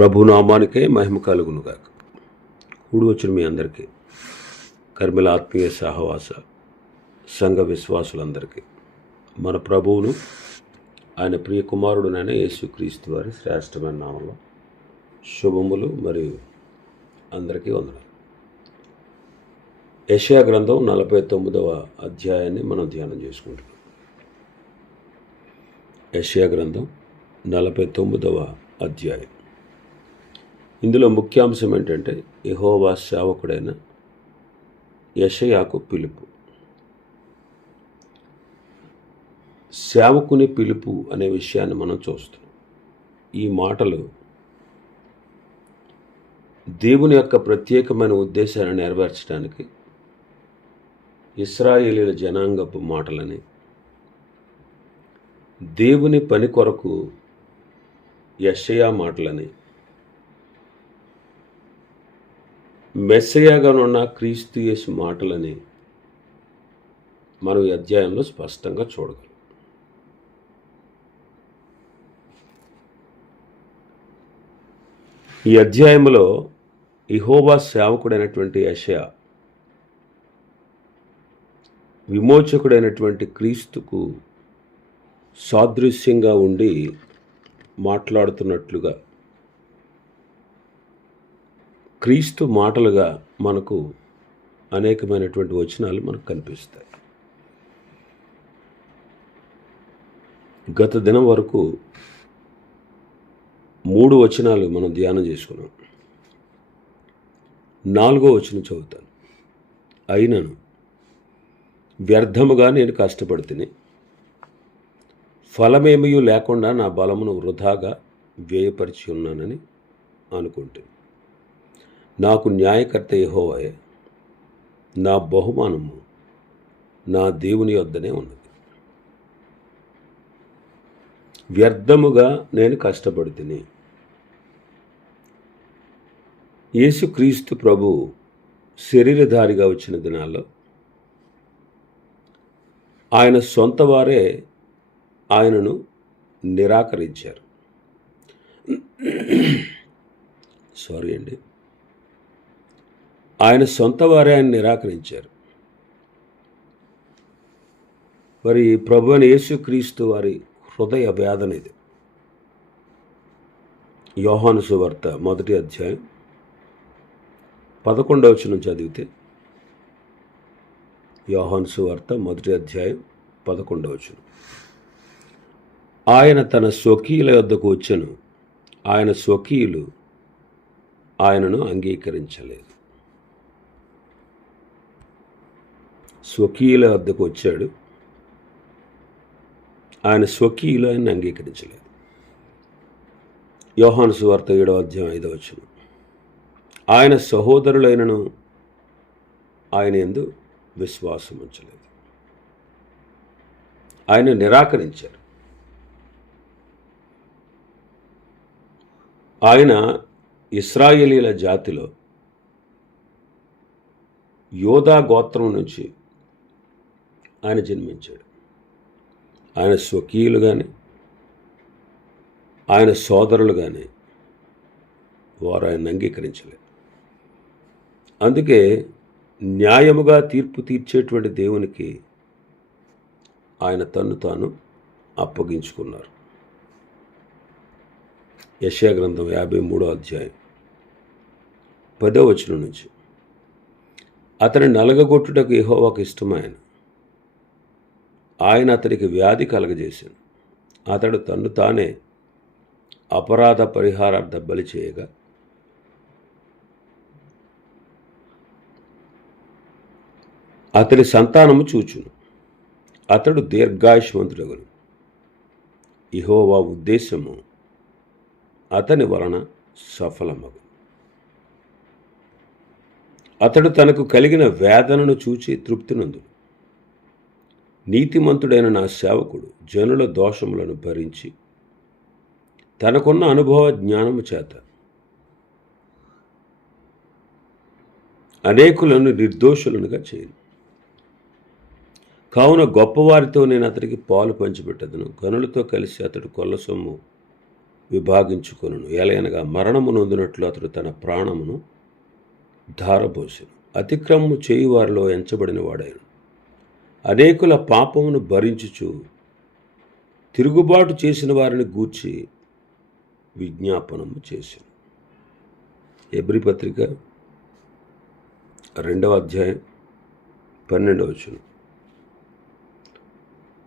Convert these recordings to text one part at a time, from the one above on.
ప్రభునామానికే మహిమ కలుగునుగాక. కూడి వచ్చిన మీ అందరికీ, కర్మిల ఆత్మీయ సహవాస సంఘ విశ్వాసులందరికీ మన ప్రభువును ఆయన ప్రియ కుమారుడునైన యేసుక్రీస్తు వారి శ్రేష్టమైన నామంలో శుభములు మరియు అందరికీ వందనాలు. యెషయా గ్రంథం 49వ అధ్యాయాన్ని మనం ధ్యానం చేసుకుంటున్నాం. యెషయా గ్రంథం 49వ అధ్యాయం. ఇందులో ముఖ్యాంశం ఏంటంటే యెహోవా సేవకుడైన యెషయాకు పిలుపు. సేవకుని పిలుపు అనే విషయాన్ని మనం చూస్తున్నాం. ఈ మాటలు దేవుని యొక్క ప్రత్యేకమైన ఉద్దేశాన్ని నెరవేర్చడానికి ఇశ్రాయేలీల జనాంగపు మాటలని, దేవుని పని కొరకు యెషయా మాటలని, మెస్సయాగానున్న క్రీస్తు యేసు మాటలని మనం ఈ అధ్యాయంలో స్పష్టంగా చూడగలం. ఈ అధ్యాయంలో యెహోవా సేవకుడైనటువంటి యెషయా విమోచకుడైనటువంటి క్రీస్తుకు సాదృశ్యంగా ఉండి మాట్లాడుతున్నట్లుగా, క్రీస్తు మాటలుగా మనకు అనేకమైనటువంటి వచనాలు మనకు కనిపిస్తాయి. గత దినం వరకు 3 వచనాలు మనం ధ్యానం చేసుకున్నాం. 4వ వచనం చదువుతాను. అయినను వ్యర్థముగా నేను కష్టపడితిని, ఫలమేమీ లేకుండా నా బలమును వృధాగా వ్యయపరిచి ఉన్నానని అనుకుంటే, నాకు న్యాయకర్త యెహోవాయే, నా బహుమానము నా దేవుని యొద్దనే ఉన్నది. వ్యర్థముగా నేను కష్టపడితిని. యేసుక్రీస్తు ప్రభు శరీరధారిగా వచ్చిన దినాల్లో ఆయన సొంత వారే ఆయనను నిరాకరించారు. ఆయన సొంత వారే ఆయన నిరాకరించారు. మరి ప్రభు అయిన యేసుక్రీస్తు వారి హృదయ వేదన ఇది. యోహాను సువార్త 1వ అధ్యాయం 11వ వచనం చదివితే, యోహాను సువార్త 1వ అధ్యాయం 11వ వచనం, ఆయన తన స్వకీయుల యొద్దకు వచ్చెను, ఆయన స్వకీయులు ఆయనను అంగీకరించలేదు. స్వకీయుల వద్దకు వచ్చాడు, ఆయన స్వకీయులు ఆయన్ని అంగీకరించలేదు. యోహాను సువార్త 7వ అధ్యాయం 5వ వచనం, ఆయన సహోదరులైనను ఆయన యందు విశ్వాసం ఉంచలేదు, ఆయన నిరాకరించారు. ఆయన ఇశ్రాయేలీల జాతిలో యోధా గోత్రం నుంచి ఆయన జన్మించాడు. ఆయన స్వకీయులు కానీ ఆయన సోదరులు కానీ వారు ఆయన అంగీకరించలేదు. అందుకే న్యాయముగా తీర్పు తీర్చేటువంటి దేవునికి ఆయన తన్ను తాను అప్పగించుకున్నారు. యెషయా గ్రంథం 53వ అధ్యాయం 10వ వచనం నుంచి, అతని నలగగొట్టుటకు యెహోవాకు ఇష్టమైన, ఆయన అతనికి వ్యాధి కలగజేశాను, అతడు తన్ను తానే అపరాధ పరిహారార్థ బలి చేయగా, అతని సంతానము చూచును, అతడు దీర్ఘాయుష్మంతుడగును, యెహోవా ఉద్దేశము అతని వలన సఫలమగు. అతడు తనకు కలిగిన వేదనను చూచి తృప్తి నందును. నీతిమంతుడైన నా సేవకుడు జనుల దోషములను భరించి తనకున్న అనుభవ జ్ఞానము చేత అనేకులను నిర్దోషులనుగా చేయను. కావున గొప్పవారితో నేను అతడికి పాలు పంచిపెట్టదును, గనులతో కలిసి అతడు కొల్ల సొమ్ము విభాగించుకొనును. ఎలయనగా మరణము నొందినట్లు అతడు తన ప్రాణమును ధారపోసెను. అతిక్రమము చేయువారిలో ఎంచబడిన వాడైన అనేకుల పాపమును భరించుచు తిరుగుబాటు చేసిన వారిని గూర్చి విజ్ఞాపనము చేసెను. హెబ్రీ పత్రిక 2వ అధ్యాయం 12వ వచనం.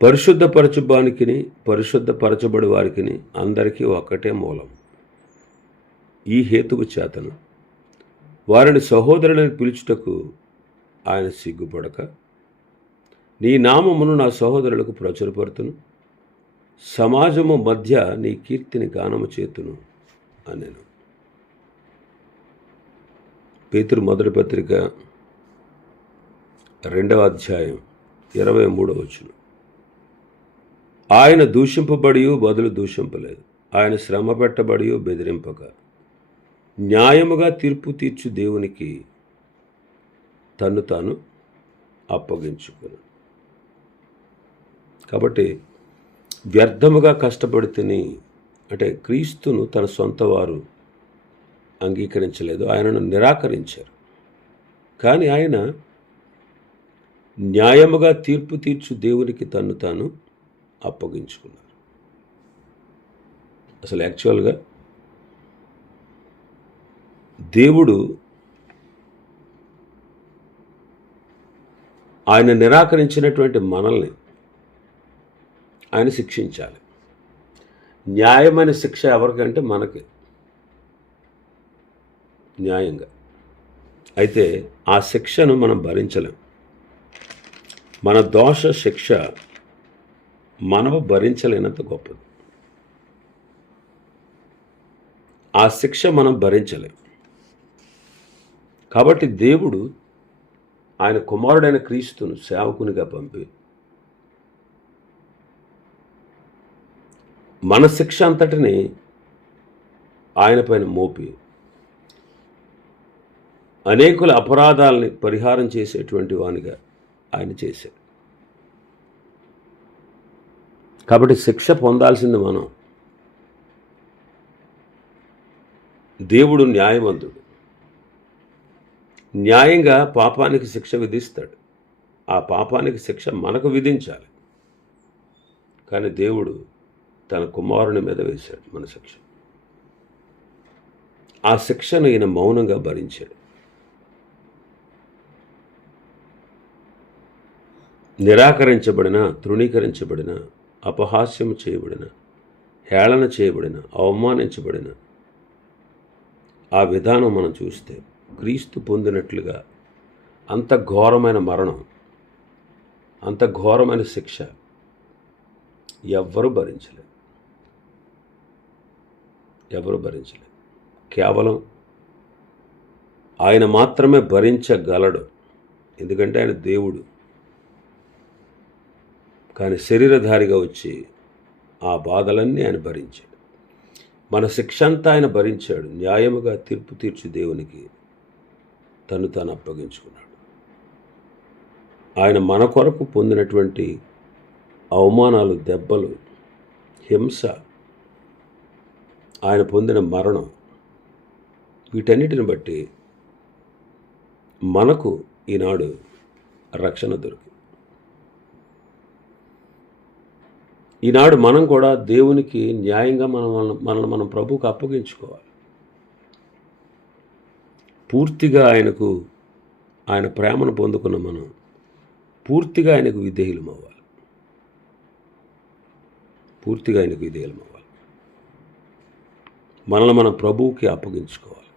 పరిశుద్ధపరచుబానికిని పరిశుద్ధపరచబడి వారికిని అందరికీ ఒక్కటే మూలం. ఈ హేతువు చేతను వారిని సహోదరులను పిలుచుటకు ఆయన సిగ్గుపడక, నీ నామమును నా సహోదరులకు ప్రచురపడుతును, సమాజము మధ్య నీ కీర్తిని గానము చేతును అనెను. పేతురు మొదటి పత్రిక 2వ అధ్యాయం 23వ వచనం. ఆయన దూషింపబడి బదులు దూషింపలేదు, ఆయన శ్రమ పెట్టబడి బెదిరింపక న్యాయముగా తీర్పు తీర్చు దేవునికి తన్ను తాను అప్పగించుకున్నాడు. కాబట్టి వ్యర్థముగా కష్టపడితేని అంటే క్రీస్తును తన సొంత వారు అంగీకరించలేదు, ఆయనను నిరాకరించారు. కానీ ఆయన న్యాయముగా తీర్పు తీర్చు దేవునికి తన్ను తాను అప్పగించుకున్నారు. అసలు యాక్చువల్గా దేవుడు ఆయన నిరాకరించినటువంటి మనల్ని ఆయన శిక్షించాలి. న్యాయమైన శిక్ష ఎవరికంటే మనకి, న్యాయంగా. అయితే ఆ శిక్షను మనం భరించలేం. మన దోష శిక్ష మనము భరించలేనంత గొప్పది. ఆ శిక్ష మనం భరించలేం. కాబట్టి దేవుడు ఆయన కుమారుడైన క్రీస్తును సేవకునిగా పంపి మన శిక్ష అంతటిని ఆయన పైన మోపి అనేకుల అపరాధాలని పరిహారం చేసేటువంటి వానిగా ఆయన చేశాడు. కాబట్టి శిక్ష పొందాల్సింది మనం. దేవుడు న్యాయవంతుడు. న్యాయంగా పాపానికి శిక్ష విధిస్తాడు. ఆ పాపానికి శిక్ష మనకు విధించాలి. కానీ దేవుడు తన కుమారుని మీద వేశాడు మన శిక్ష. ఆ శిక్షను ఈయన మౌనంగా భరించాడు. నిరాకరించబడిన, తృణీకరించబడిన, అపహాస్యం చేయబడిన, హేళన చేయబడిన, అవమానించబడిన ఆ విధానం మనం చూస్తే క్రీస్తు పొందినట్లుగా అంత ఘోరమైన మరణం, అంత ఘోరమైన శిక్ష ఎవ్వరూ భరించలేదు. కేవలం ఆయన మాత్రమే భరించగలడు. ఎందుకంటే ఆయన దేవుడు. కానీ శరీరధారిగా వచ్చి ఆ బాధలన్నీ ఆయన భరించాడు. మన శిక్ష అంతా ఆయన భరించాడు. న్యాయముగా తీర్పు తీర్చు దేవునికి తను తాను అప్పగించుకున్నాడు. ఆయన మన కొరకు పొందినటువంటి అవమానాలు, దెబ్బలు, హింస, ఆయన పొందిన మరణం, వీటన్నిటిని బట్టి మనకు ఈనాడు రక్షణ దొరికింది. ఈనాడు మనం కూడా దేవునికి న్యాయంగా మనల్ని మనం ప్రభువుకు అప్పగించుకోవాలి. పూర్తిగా ఆయన ప్రేమను పొందుకున్న మనం పూర్తిగా ఆయనకు విధేయులం అవ్వాలి. మనల్ని మనం ప్రభువుకి అప్పగించుకోవాలి.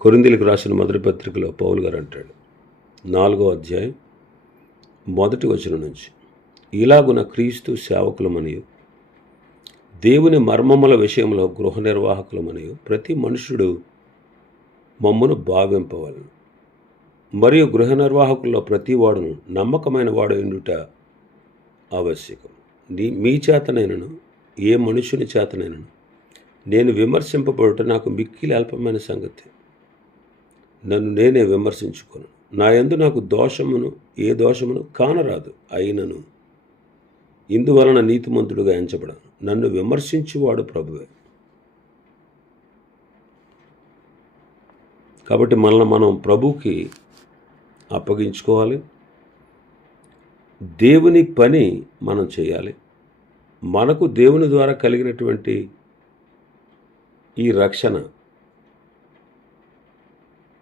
కొరింథీయులకు రాసిన మొదటి పత్రికలో పౌలు గారు అంటాడు, 4వ అధ్యాయం 1వ వచనం నుంచి, ఇలాగున క్రీస్తు సేవకులమనియు దేవుని మర్మముల విషయంలో గృహ నిర్వాహకులమనియు ప్రతి మనుషుడు మమ్మును భావింపవలను. మరియు గృహ నిర్వాహకుల్లో ప్రతి వాడును నమ్మకమైన వాడు ఉండుట ఆవశ్యకం. మీ చేతనైనను ఏ మనుషుని చేతనైనను నేను విమర్శింపబడుట నాకు మిక్కిలి అల్పమైన సంగతి. నన్ను నేనే విమర్శించుకోను. నా యందు నాకు ఏ దోషమును కానరాదు. అయినను ఇందువలన నీతిమంతుడుగా ఎంచబడను. నన్ను విమర్శించువాడు ప్రభువే. కాబట్టి మనల్ని మనం ప్రభువుకి అప్పగించుకోవాలి. దేవుని పని మనం చేయాలి. మనకు దేవుని ద్వారా కలిగినటువంటి ఈ రక్షణ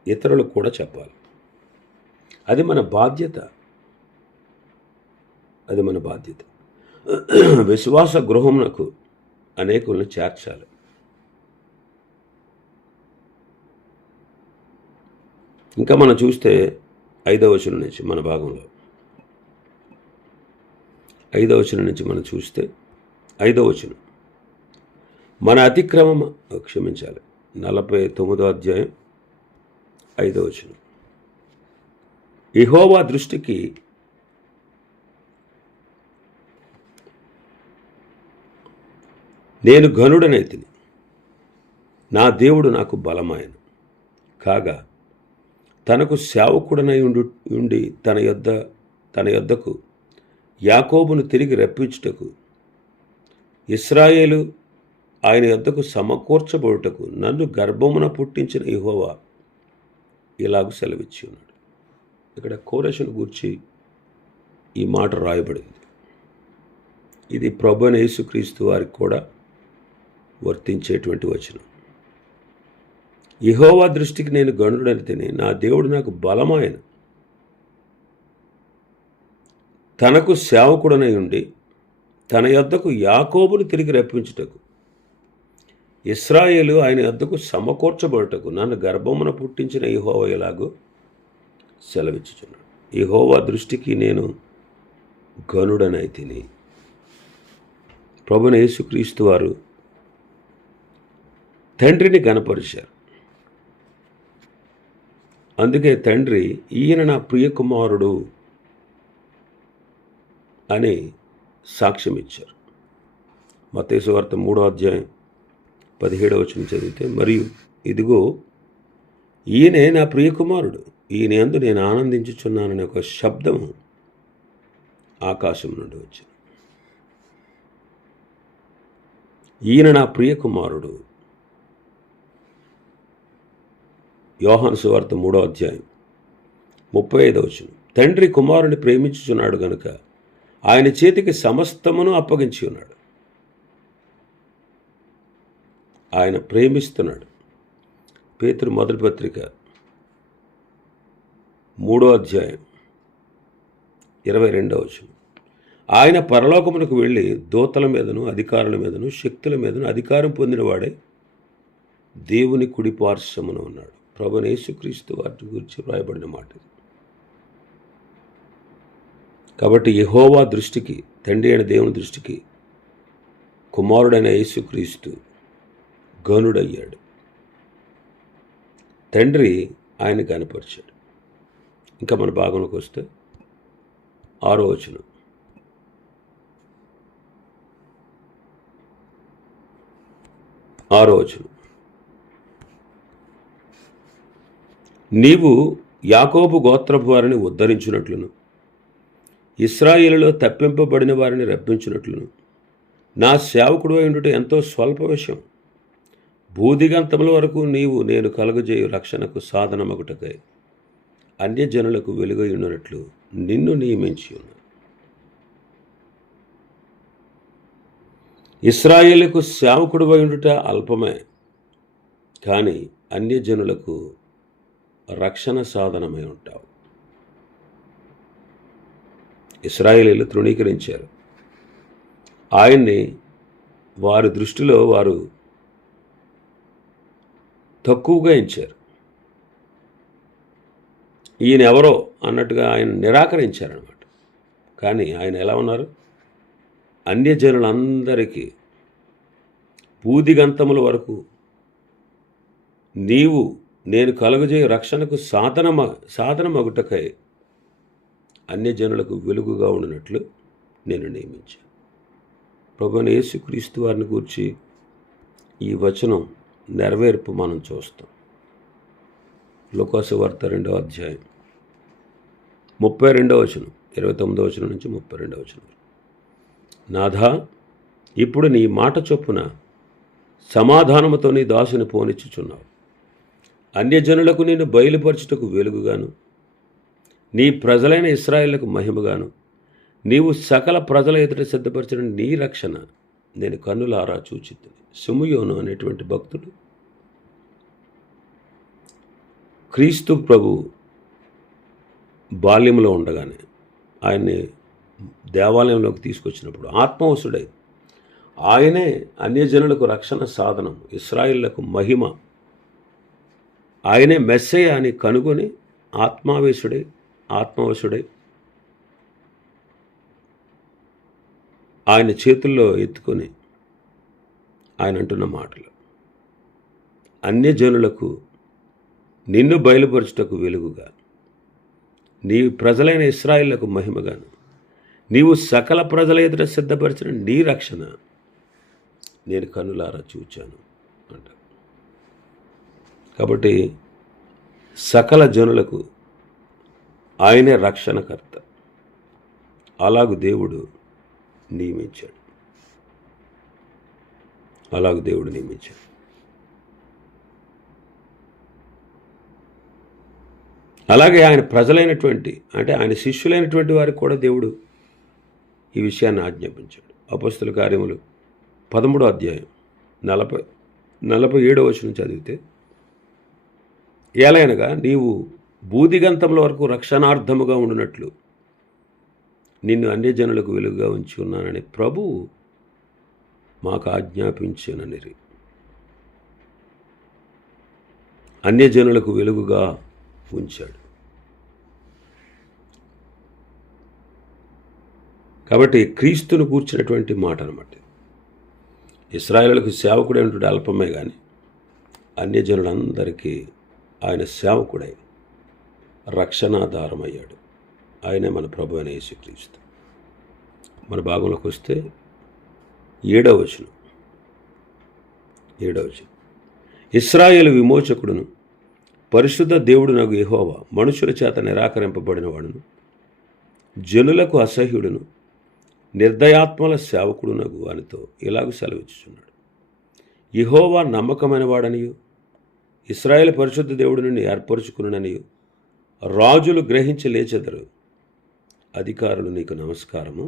ఇతరులకు కూడా చెప్పాలి. అది మన బాధ్యత. విశ్వాస గృహమునకు అనేకులను చేర్చాలి. ఇంకా మనం చూస్తే 5వ వచనం నుంచి మన భాగంలో 5వ వచనం నుంచి మనం చూస్తే 5వ వచనం, మన అతిక్రమం క్షమించాలి 49వ అధ్యాయం 5వ వచనం, యెహోవా దృష్టికి నేను ఘనుడనైతిని, నా దేవుడు నాకు బలమాయను. కాగా తనకు సేవకుడనై ఉండి తన యొద్దకు యాకోబును తిరిగి రప్పించుటకు, ఇశ్రాయేలు ఆయన యొద్దకు సమకూర్చబడుటకు నన్ను గర్భమున పుట్టించిన యెహోవా ఇలాగ సెలవిచ్చి ఉన్నాడు. ఇక్కడ కోరెషును గూర్చి ఈ మాట రాయబడింది. ఇది ప్రభువైన యేసుక్రీస్తు వారికి కూడా వర్తించేటువంటి వచనం. యెహోవా దృష్టికి నేను గనుడైతిని, నా దేవుడు నాకు బలమాయను. తనకు సేవకుడనై ఉండి తన యొద్దకు యాకోబును తిరిగి రప్పించుటకు, ఇశ్రాయేలు ఆయన యొద్దకు సమకూర్చబడుటకు నన్ను గర్భమున పుట్టించిన యెహోవా ఇలాగూ సెలవిచ్చుచున్నాడు. యెహోవా దృష్టికి నేను ఘనుడనైతిని. ప్రభువైన యేసుక్రీస్తు వారు తండ్రిని గణపరిచారు. అందుకే తండ్రి ఈయన నా ప్రియ కుమారుడు అని సాక్ష్యం ఇచ్చారు. మత్తయి సువార్త 3వ అధ్యాయం 17వ వచనం చదివితే, మరియు ఇదిగో ఈయనే నా ప్రియ కుమారుడు, ఈయన యందు నేను ఆనందించుచున్నాననే ఒక శబ్దము ఆకాశం నుండి వచ్చింది. ఈయన నా ప్రియ కుమారుడు. యోహాను సువార్త 3వ అధ్యాయం 35వ వచనం, తండ్రి కుమారుని ప్రేమించుచున్నాడు గనుక ఆయన చేతికి సమస్తమును అప్పగించి ఉన్నాడు. ఆయన ప్రేమిస్తున్నాడు. పేతురు మొదటి పత్రిక 3వ అధ్యాయం 22వ వచనం, ఆయన పరలోకమునకు వెళ్ళి దూతల మీదను అధికారుల మీదను శక్తుల మీదను అధికారం పొందినవాడే దేవుని కుడి పార్శ్వమున ఉన్నాడు. ప్రభువైన యేసుక్రీస్తు వారి గురించి వ్రాయబడిన మాట. కాబట్టి యెహోవా దృష్టికి, తండ్రి అయిన దేవుని దృష్టికి కుమారుడైన యేసుక్రీస్తు గనుడయ్యాడు. తండ్రి ఆయన కనపరిచాడు. ఇంకా మన భాగంలోకి వస్తే 6వ వచనం, నీవు యాకోబు గోత్రపు వారిని ఉద్ధరించినట్లును ఇశ్రాయేలులో తప్పింపబడిన వారిని రప్పించినట్లును నా సేవకుడు అయిండుట ఎంతో స్వల్ప విషయం. భూదిగంతముల వరకు నేను కలుగజేయు రక్షణకు సాధనమగుటకై అన్యజనులకు వెలుగై ఉన్నట్లు నిన్ను నియమించి ఉన్నాను. ఇశ్రాయేలుకు సేవకుడు అయిండుట అల్పమే, కానీ అన్యజనులకు రక్షణ సాధనమై ఉంటావు. ఇశ్రాయేలీయులు తృణీకరించారు. ఆయన్ని వారి దృష్టిలో వారు తక్కువగా ఎంచారు. ఈయన ఎవరో అన్నట్టుగా ఆయన నిరాకరించారన్నమాట. కానీ ఆయన ఎలా ఉన్నారు? అన్యజనులందరికీ భూదిగంతముల వరకు నేను కలుగజేయ రక్షణకు సాధనమగుటకై అన్యజనులకు వెలుగుగా ఉండినట్లు నేను నియమించాను. ప్రభువైన యేసుక్రీస్తు వారిని గూర్చి ఈ వచనం నెరవేర్పు మనం చూస్తాం. లూకా సువార్త 2వ అధ్యాయం 32వ వచనం, 29వ వచనం నుంచి 32వ వచనం. నాథా, ఇప్పుడు నీ మాట చొప్పున సమాధానముతో నీ దాసుని పోనిచ్చుచున్నావు. అన్యజనులకు నేను బయలుపరచుటకు వెలుగుగాను, నీ ప్రజలైన ఇశ్రాయేలుకు మహిమగాను, నీవు సకల ప్రజల ఎదుట సిద్ధపరిచిన నీ రక్షణ నేను కన్నులారా చూచితిని. సిమెయోను అనేటువంటి భక్తుడు క్రీస్తు ప్రభు బాల్యంలో ఉండగానే ఆయన్ని దేవాలయంలోకి తీసుకొచ్చినప్పుడు ఆత్మవశుడై ఆయనే అన్యజనులకు రక్షణ సాధనం, ఇశ్రాయేలులకు మహిమ, ఆయనే మెస్సయ్య అని కనుగొని ఆత్మవశుడై ఆయన చేతుల్లో ఎత్తుకొని ఆయన అంటున్న మాటలు, అన్యజనులకు నిన్ను బయలుపరచుటకు వెలుగుగా, నీ ప్రజలైన ఇశ్రాయేలుకు మహిమగాను, నీవు సకల ప్రజల ఎదుట సిద్ధపరిచిన నీ రక్షణ నేను కన్నులారా చూచాను అంట. కాబట్టి సకల జనులకు ఆయనే రక్షణకర్త. అలాగు దేవుడు నియమించాడు. అలాగే ఆయన ప్రజలైనటువంటి, అంటే ఆయన శిష్యులైనటువంటి వారికి కూడా దేవుడు ఈ విషయాన్ని ఆజ్ఞాపించాడు. అపొస్తలుల కార్యములు 13వ అధ్యాయం 47వ వచనం చదివితే, ఏలైనగా నీవు బూదిగంతముల వరకు రక్షణార్థముగా ఉండునట్లు నిన్ను అన్యజనులకు వెలుగుగా ఉంచి ఉన్నానని ప్రభువు మాకు ఆజ్ఞాపించాననిరి. అన్యజనులకు వెలుగుగా ఉంచాడు. కాబట్టి క్రీస్తును కూర్చున్నటువంటి మాట అన్నమాట. ఇశ్రాయేలులకు సేవకుడైనటువంటి అల్పమే కానీ అన్యజనులందరికీ ఆయన సేవకుడై రక్షణాధారమయ్యాడు. ఆయనే మన ప్రభు అయిన యేసుక్రీస్తు. మన భాగంలోకి వస్తే 7వ వచనం. ఇశ్రాయేలు విమోచకుడును పరిశుద్ధ దేవుడునగు యెహోవా మనుషుల చేత నిరాకరింపబడిన వాడును, జనులకు అసహ్యుడును, నిర్దయాత్మల సేవకుడునగు వానితో ఇలాగ సెలవిచ్చుచున్నాడు. యెహోవా నమ్మకమైన వాడనియు, ఇశ్రాయేలు పరిశుద్ధ దేవుడు నుండి ఏర్పరచుకుననియు రాజులు గ్రహించి లేచెదరు, అధికారులు నీకు నమస్కారము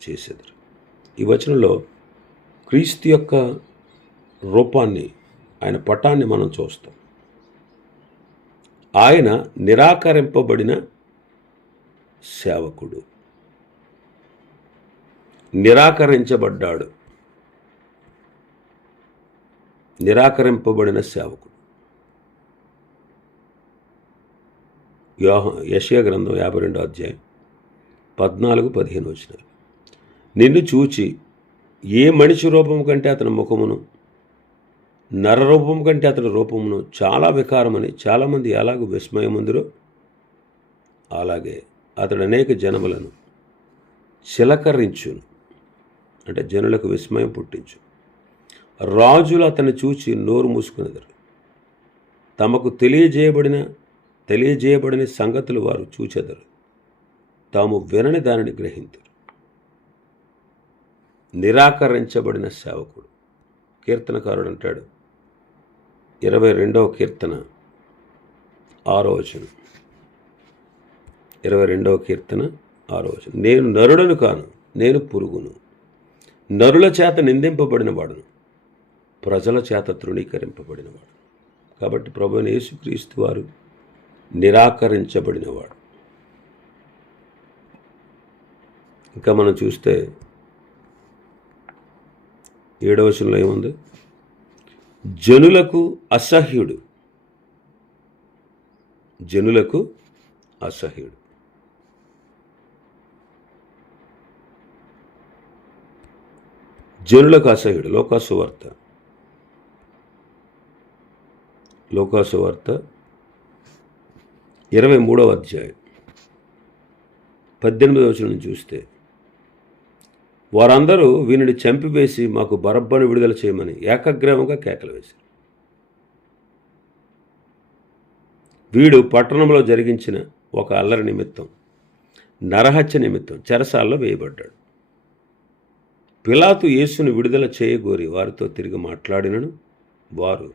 చేసెదరు. ఈ వచనంలో క్రీస్తు యొక్క రూపాన్ని, ఆయన పటాన్ని మనం చూస్తాం. ఆయన నిరాకరింపబడిన సేవకుడు, నిరాకరించబడ్డాడు, నిరాకరింపబడిన సేవకుడు. యెషయా గ్రంథం 52వ అధ్యాయం 14-15 వచనాలు. నిన్ను చూచి ఏ మనిషి రూపం కంటే అతని ముఖమును, నరరూపం కంటే అతని రూపమును చాలా వికారమని చాలామంది ఎలాగూ విస్మయముందిరో, అలాగే అతడు అనేక జనములను చిలకరించును, అంటే జనులకు విస్మయం పుట్టించు. రాజులు అతన్ని చూచి నోరు మూసుకునేదారు. తమకు తెలియజేయబడిన సంగతులు వారు చూచెదరు, తాము వినని దానిని గ్రహించరు. నిరాకరించబడిన సేవకుడు. కీర్తనకారుడు అంటాడు, 22వ కీర్తన 6వ వచనం. 22వ కీర్తన 6వ వచనం. నేను నరుడను కాను, నేను పురుగును, నరుల చేత నిందింపబడిన వాడును, ప్రజల చేత తృణీకరింపబడినవాడు. కాబట్టి ప్రభువైన యేసుక్రీస్తు వారు నిరాకరించబడినవాడు. ఇంకా మనం చూస్తే 7వ వచనంలో ఏముంది? జనులకు అసహ్యుడు, జనులకు అసహ్యుడు. జనులకు అసహ్యుడు. లోకాసువార్త 23వ అధ్యాయం 18వ వచనం చూస్తే, వారందరూ వీనిని చంపివేసి మాకు బరబ్బను విడుదల చేయమని ఏకగ్రీవంగా కేకలు వేశారు. వీడు పట్టణంలో జరిగించిన ఒక అల్లరి నిమిత్తం నరహత్య నిమిత్తం చెరసాల్లో వేయబడ్డాడు. పిలాతు యేసును విడుదల చేయగోరి వారితో తిరిగి మాట్లాడినను వారు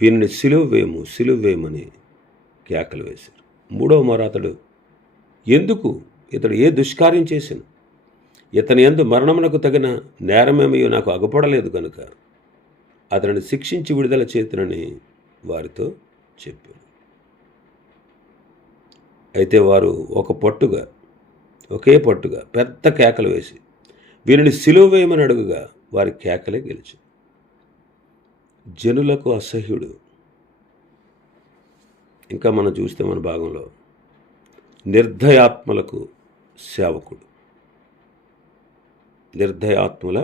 వీరిని సిలువ వేయమని కేకలు వేశారు. 3వ మారు అతడు ఇతడు ఏ దుష్కార్యం చేశాను, ఇతని యందు మరణమునకు తగిన నేరమేమయో నాకు అగపడలేదు కనుక అతనిని శిక్షించి విడుదల చేతునని వారితో చెప్పాను. అయితే వారు ఒకే పట్టుగా పెద్ద కేకలు వేసి వీరిని సిలువ వేయమని అడుగుగా వారి కేకలే గెలిచి జనులకు అసహ్యుడు. ఇంకా మనం చూస్తే మన భాగంలో నిర్దయాత్మలకు సేవకుడు. నిర్దయాత్మల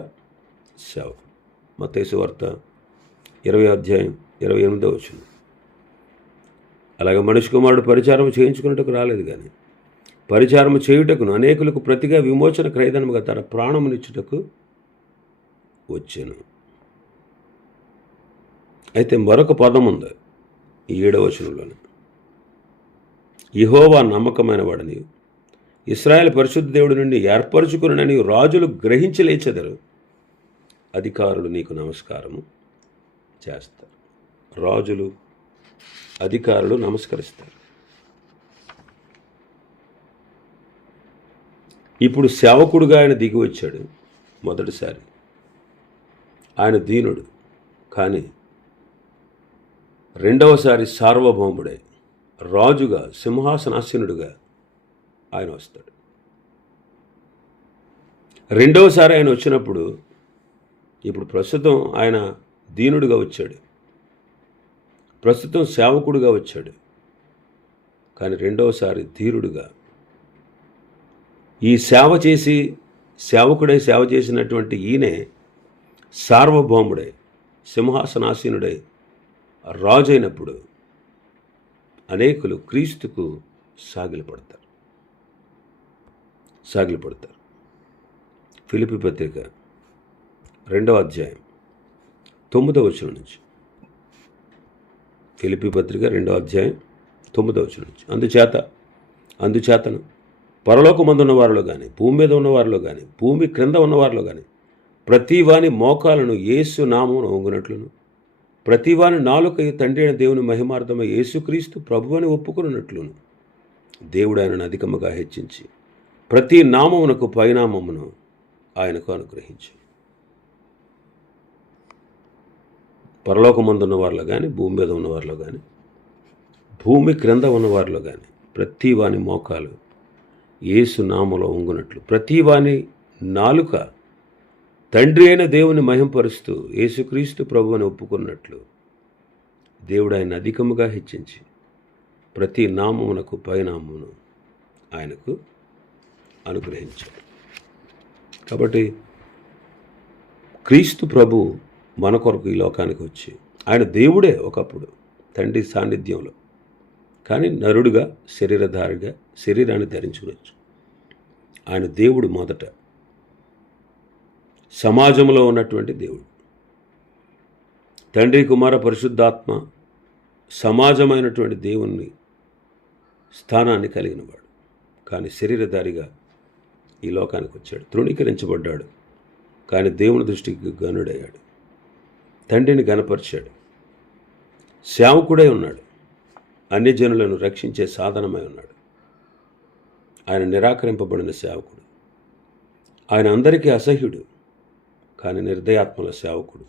సేవకుడు. మత్తయి సువార్త 20:28. అలాగే మనిషి కుమారుడు పరిచారం చేయించుకున్నట్టుకు రాలేదు, కానీ పరిచారము చేయుటకును అనేకులకు ప్రతిగా విమోచన క్రయధనముగా తన ప్రాణమునిచ్చుటకు వచ్చాను. అయితే మరొక పదం ఉంది ఈ 7వ వచనంలోనే. యెహోవా నమ్మకమైన వాడని, ఇశ్రాయేలు పరిశుద్ధ దేవుడి నుండి ఏర్పరచుకునని రాజులు గ్రహించి లేచెదరు, అధికారులు నీకు నమస్కారము చేస్తారు. రాజులు, అధికారులు నమస్కరిస్తారు. ఇప్పుడు సేవకుడుగా ఆయన దిగి వచ్చాడు మొదటిసారి. ఆయన దీనుడు, కానీ రెండవసారి సార్వభౌముడై రాజుగా సింహాసనాసీనుడుగా ఆయన వస్తాడు. రెండవసారి ఆయన వచ్చినప్పుడు ఇప్పుడు ప్రస్తుతం ఆయన దీనుడుగా వచ్చాడు, ప్రస్తుతం సేవకుడుగా వచ్చాడు, కానీ రెండవసారి ధీరుడుగా ఈ సేవకుడై సేవ చేసినటువంటి ఈయనే సార్వభౌముడై సింహాసనాసీనుడై రాజు అయినప్పుడు అనేకులు క్రీస్తుకు సాగిలపడతారు. ఫిలిప్పీ పత్రిక 2వ అధ్యాయం 9వ వచనం నుంచి. ఫిలిప్పీ పత్రిక 2వ అధ్యాయం 9వ వచనం నుంచి. అందుచేతను పరలోకమందున్న వారిలో కానీ, భూమి మీద ఉన్నవారిలో కానీ, భూమి క్రింద ఉన్నవారిలో కానీ ప్రతివాని మోకాలను యేసు నామమున వంగునట్లును, ప్రతివాని నాలుక తండ్రి అయిన దేవుని మహిమార్థమై యేసుక్రీస్తు ప్రభువని ఒప్పుకున్నట్లును దేవుడు ఆయనను అధికముగా హెచ్చించి ప్రతి నామమునకు పైనామమును ఆయనకు అనుగ్రహించి. పరలోకమందున్న వారిలో కానీ, భూమి మీద ఉన్నవారిలో కానీ, భూమి క్రింద ఉన్నవారిలో కానీ ప్రతివాని మోకాలు యేసు నామములో వంగునట్లు, ప్రతివాని నాలుక తండ్రి అయిన దేవుని మహింపరుస్తూ యేసుక్రీస్తు ప్రభువుని ఒప్పుకున్నట్లు దేవుడు ఆయన అధికముగా హెచ్చించి ప్రతి నామమునకు పైనామమును ఆయనకు అనుగ్రహించాడు. కాబట్టి క్రీస్తు ప్రభు మన కొరకు ఈ లోకానికి వచ్చి, ఆయన దేవుడే ఒకప్పుడు తండ్రి సాన్నిధ్యంలో, కానీ నరుడుగా శరీరధారిగా శరీరాన్ని ధరించుకోవచ్చు. ఆయన దేవుడు మొదట సమాజంలో ఉన్నటువంటి దేవుడు, తండ్రి కుమార పరిశుద్ధాత్మ సమాజమైనటువంటి దేవుని స్థానాన్ని కలిగినవాడు, కానీ శరీరధారిగా ఈ లోకానికి వచ్చాడు. తృణీకరించబడ్డాడు, కానీ దేవుని దృష్టికి గనుడయ్యాడు. తండ్రిని గనపరిచాడు. సేవకుడై ఉన్నాడు. అన్ని జనులను రక్షించే సాధనమై ఉన్నాడు. ఆయన నిరాకరింపబడిన సేవకుడు. ఆయన అందరికీ అసహ్యుడు, కానీ నిర్దయాత్మల సేవకుడు.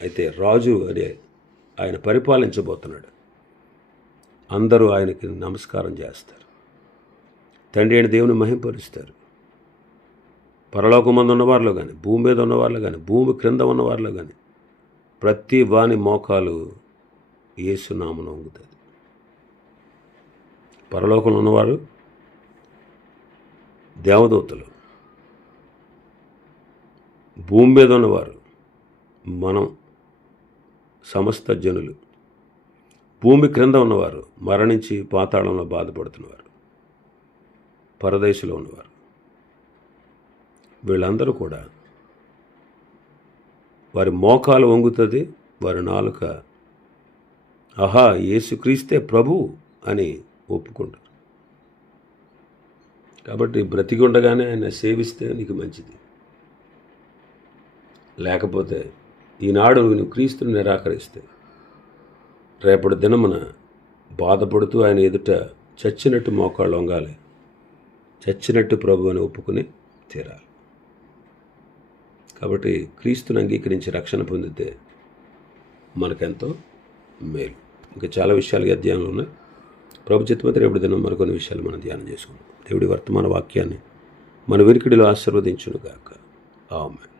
అయితే రాజు అనే ఆయన పరిపాలించబోతున్నాడు. అందరూ ఆయనకి నమస్కారం చేస్తారు. తండ్రి అయిన దేవుని మహింపరుస్తారు. పరలోకమందు ఉన్నవారిలో కానీ, భూమి మీద ఉన్నవారిలో కానీ, భూమి క్రింద ఉన్నవారిలో కానీ ప్రతి వాని మోకాలు యేసునామమున వంగుతుంది. పరలోకంలో ఉన్నవారు దేవదూతలు, భూమి మీద ఉన్నవారు మనం సమస్త జనులు, భూమి క్రింద ఉన్నవారు మరణించి పాతాళంలో బాధపడుతున్నవారు, పరదేశంలో ఉన్నవారు, వీళ్ళందరూ కూడా వారి మోకాలు వంగుతుంది, వారి నాలుక ఆహా యేసుక్రీస్తే ప్రభు అని ఒప్పుకుంటారు. కాబట్టి బ్రతికి ఉండగానే ఆయన సేవిస్తే నీకు మంచిది. లేకపోతే ఈనాడు నువ్వు క్రీస్తుని నిరాకరిస్తే రేపటి దినమున బాధపడుతూ ఆయన ఎదుట చచ్చినట్టు మోకాళ్ళు వంగాలి, చచ్చినట్టు ప్రభువుని ఒప్పుకుని తీరాలి. కాబట్టి క్రీస్తుని అంగీకరించి రక్షణ పొందితే మనకెంతో మేలు. ఇంకా చాలా విషయాలు అధ్యయనంలో ఉన్నాయి. ప్రభు చిత్తమైతే రేపటి దినం మరికొన్ని విషయాలు మనం ధ్యానం చేసుకుందాం. దేవుడి వర్తమాన వాక్యాన్ని మన వినికిడిలో ఆశీర్వదించునుగాక. ఆమేన్.